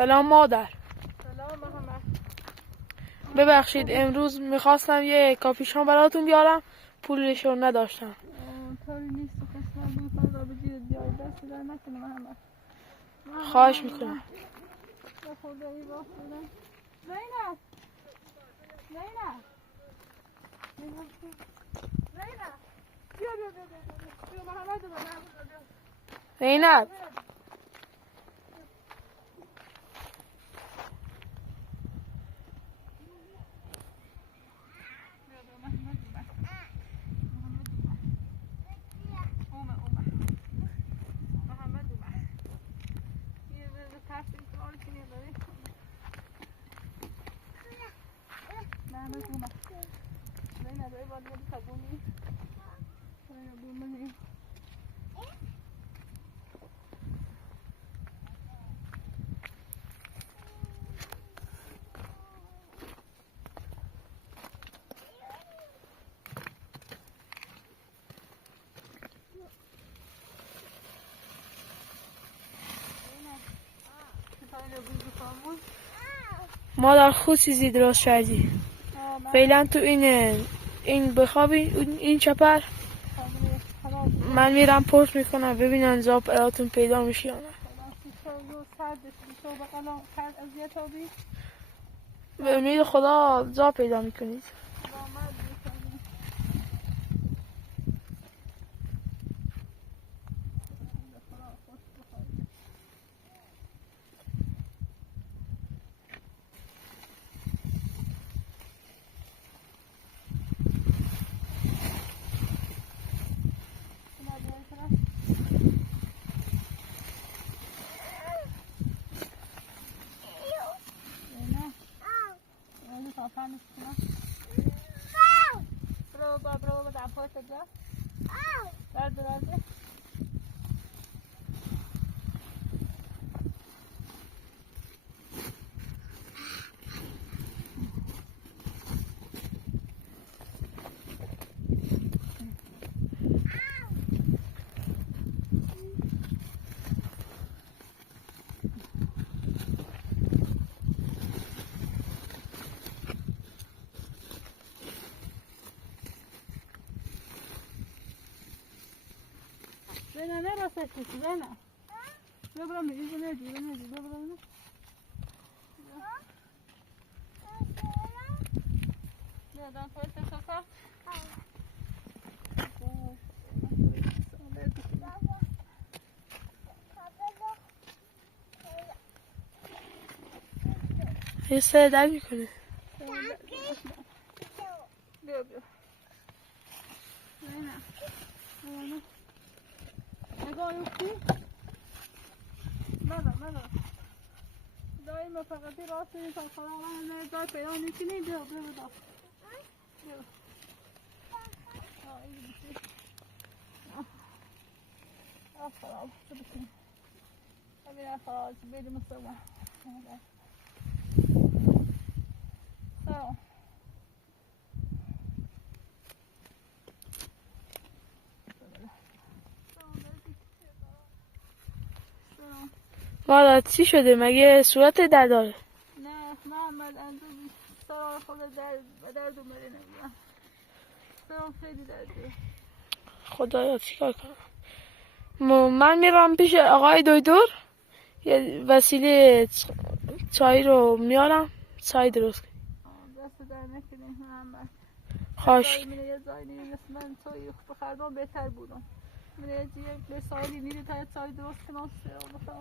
سلام مادر. سلام محمد. ببخشید امروز میخواستم یه کاپیشون براتون بیارم، پولشو نداشتم. طوری نیست که قسمت بوی فردا بگیرید بیاید دست در نکنه محمد. خواهش میکنم. به خدایی باز بدم. زینب زینب زینب بیا بیا بیا بیا محمد رو بیا. زینب مادر خود چیزی درست کردی. فعلا تو این بخوابی این چپر. من میرم پشت میکنم ببینم زاب براتون پیدا میشه یا نه. به امید خدا زاب پیدا میکنید. زینب نه راستش کشی زینب بیا برام میگی نجی بیا برام بیا دان توی سکر یه سر در میکنه. بیا بیا زینب نگاه یفتی ماذا دائما فقط راست نیست خواهران نجات پیدا میکنی بیا بیا خلاص بسم الله خلاص بيدي مستوى مادر چی شده؟ مگه صورت در داره؟ نه محمد اندوزی سران خود درد اومده نمیدونم سران خیلی درده. خدایا چیکار کنم؟ من میرم پیش آقای دکتر یه وسیله چای رو میارم چای درست کنم. دست در نکنه محمد. خواهش یه زایی نیست من چای بخردم بهتر بودم. به سایلی میره تا چای درست کنم.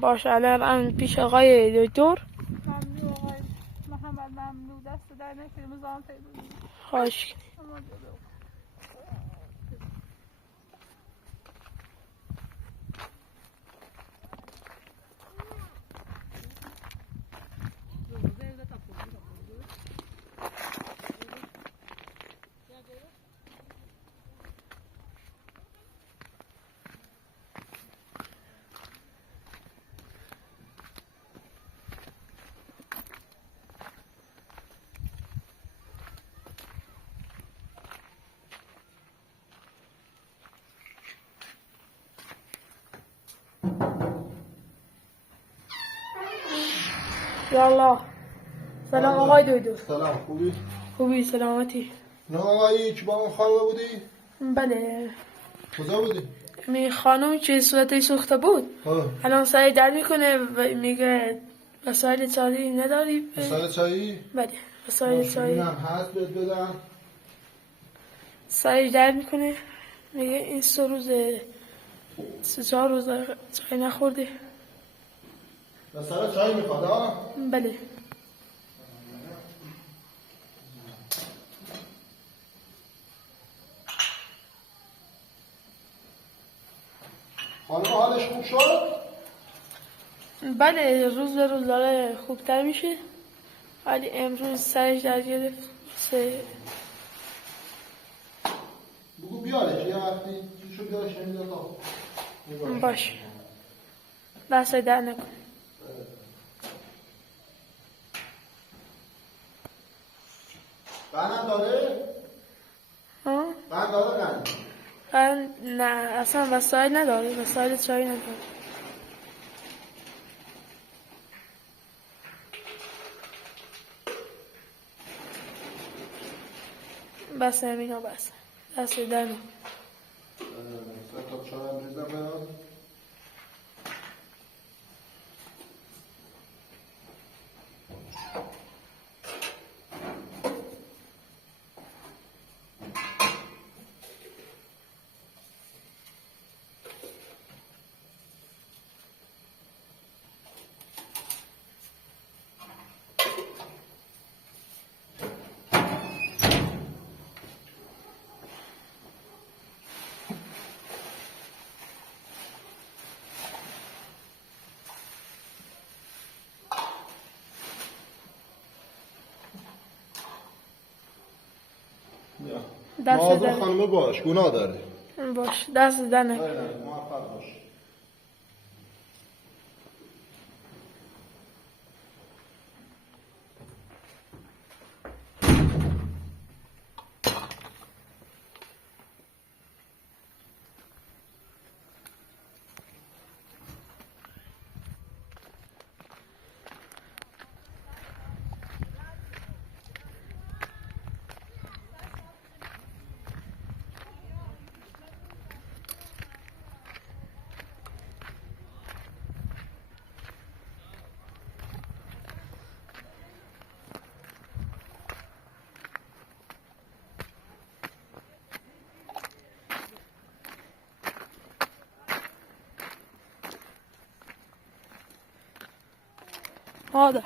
باشه الان پیش آقای دکتر. ممنون آقای محمد ممنون دست در نکنه مزاحم پیدا خواهش یالا سلام آقای دکتر. سلام، خوبی؟ خوبی سلامتی؟ نه آقایی که با اون خانم بودی؟ بله. کجا بودی؟ می خانم چه صورتش سوخته بود الان سعی در میکنه و میگه وسایل چایی نداری؟ وسایل چایی؟ بله وسایل چایی. ببینم هست بهت بدم. سعی در میکنه میگه این 3 روز چای نخورده. وسایل چایی میخواد ها؟ بله. خانم حالش خوب شد؟ بله روز به روز داره خوبتر میشه ولی امروز سرش در گرفت. بگو بیارش یه وقتی چیزشو بیارش نمیده تا باش دست در نکن. قنم داره؟ ها؟ قن داره قن؟ نه اصلا وسایل نداره وسایل چایی نداره. بس نمینا بس دست در نکن. سه تا چهارم ریزم برام. مواظب خانمه باش گناه داره. باش دست در نکن. موفق باش. مادر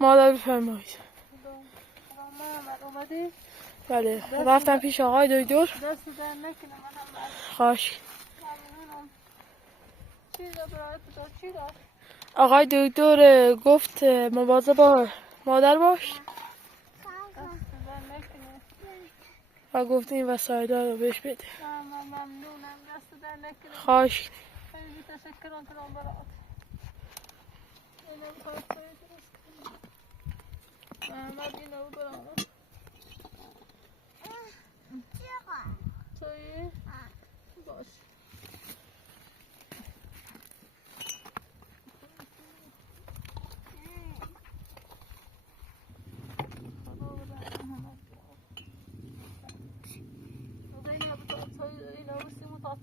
مادر بفرمایید. محمد اومدی؟ بله رفتم پیش آقای دکتر. دست در نکنه من هم خواهش. ممنونم. چی داد برای تو چی داد؟ آقای دکتر گفت مواظب مادر باش دست در نکنه. و گفت این وسایل رو بهش بده. من ممنونم دست در نکنه. خواهش. خیلی تشکرم ترام برات. اینو بخواد توی درست کنم. محمد اینو برام. توی؟ باش.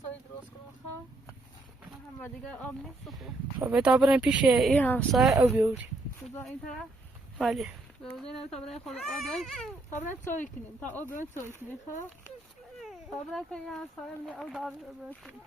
تای درست کنم محمد دیگه آب نیست خوب. خب تا بریم پیش این همسایه او بیوریم. کجا این طرف؟ بله. بودیم تا برای خود آب تا برای چای کنیم تا آب برای چای کنیم خب تا برای که این همسایه منی آب دار برسیم.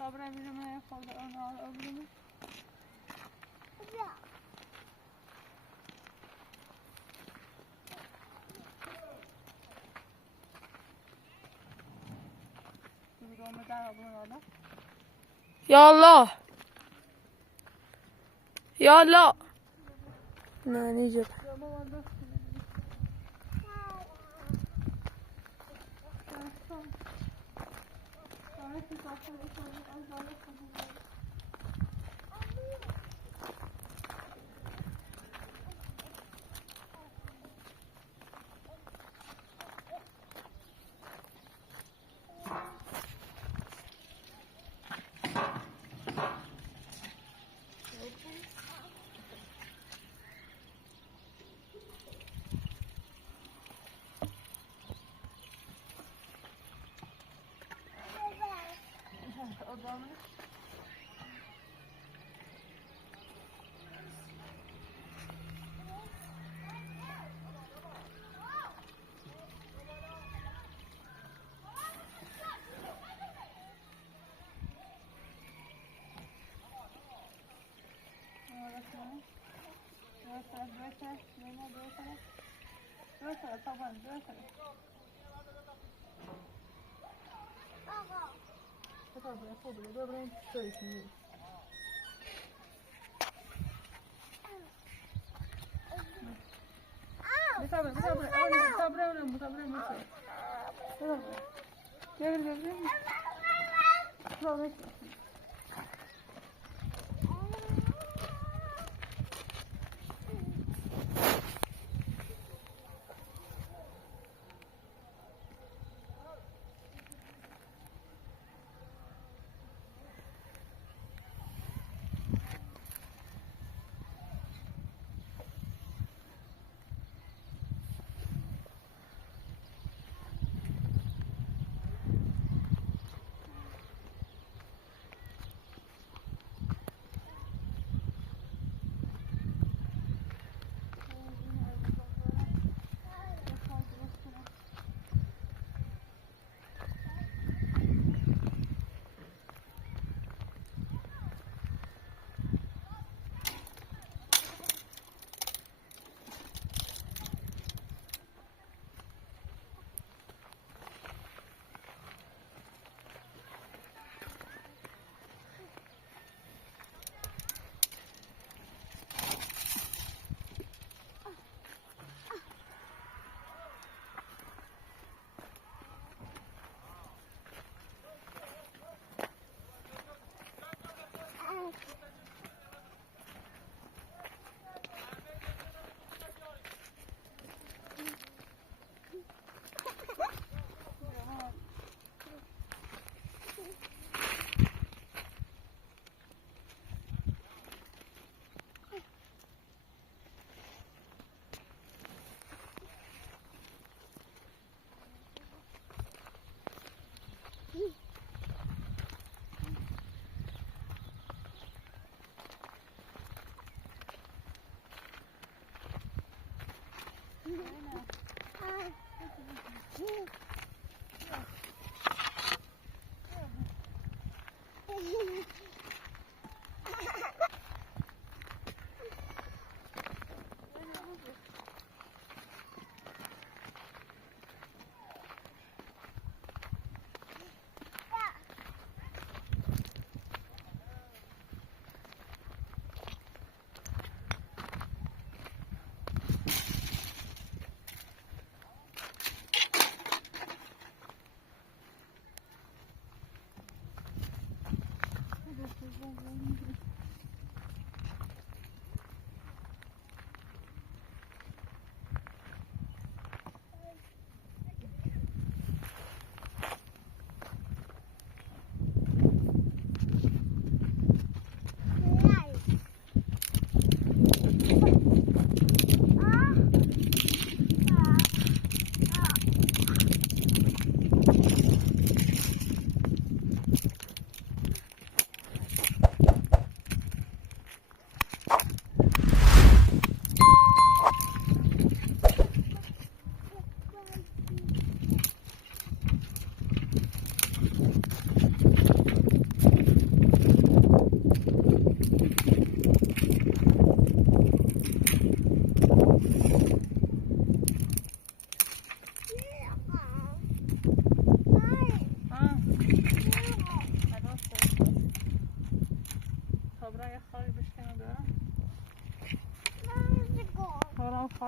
Dobra, bierzemy folder na ogród. ما در آبون یا الله یا الله نه نیجا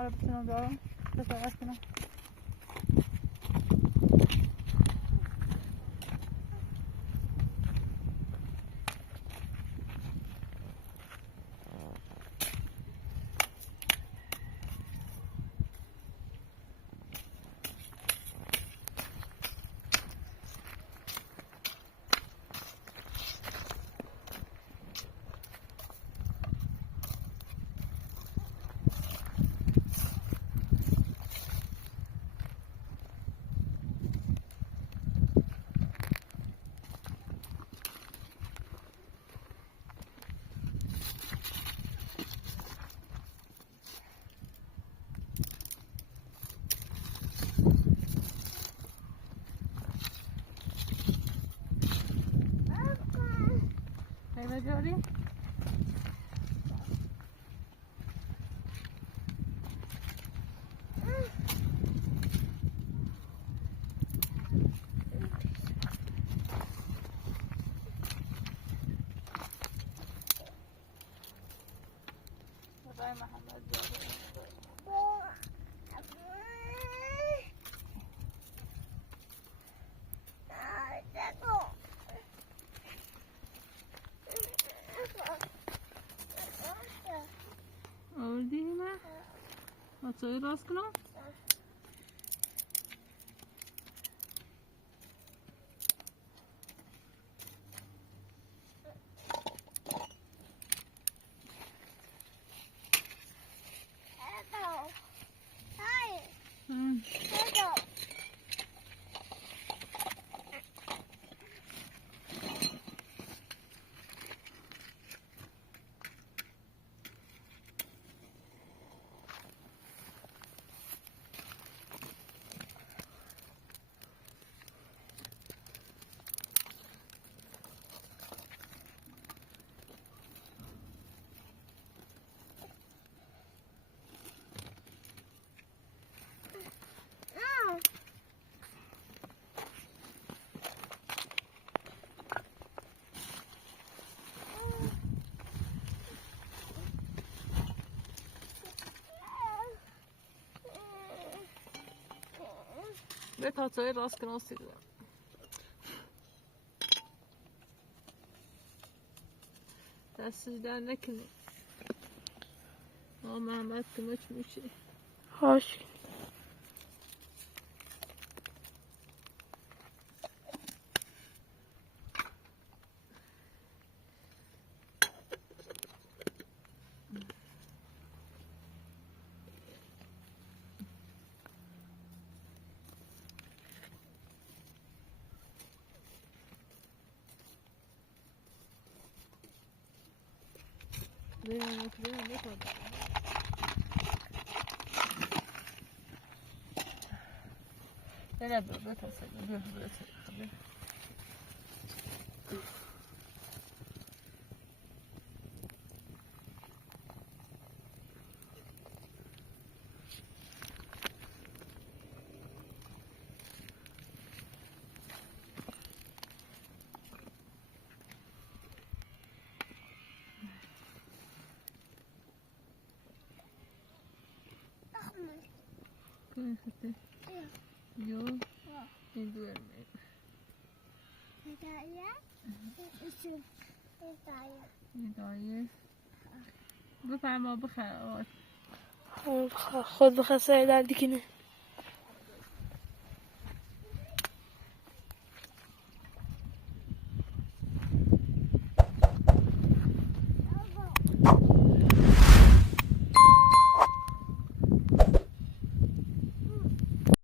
رو بتونم دارم بسرعت کنم. جاری محمد جاری آوردی من بچه‌ای راست کنم به تاچای راست کنم سیدم دستی در نکنی محمد کمک میشه هاش نه بتاسه Jo, این دو هدایه بفرما بخیر خود بخسته در دیگه نه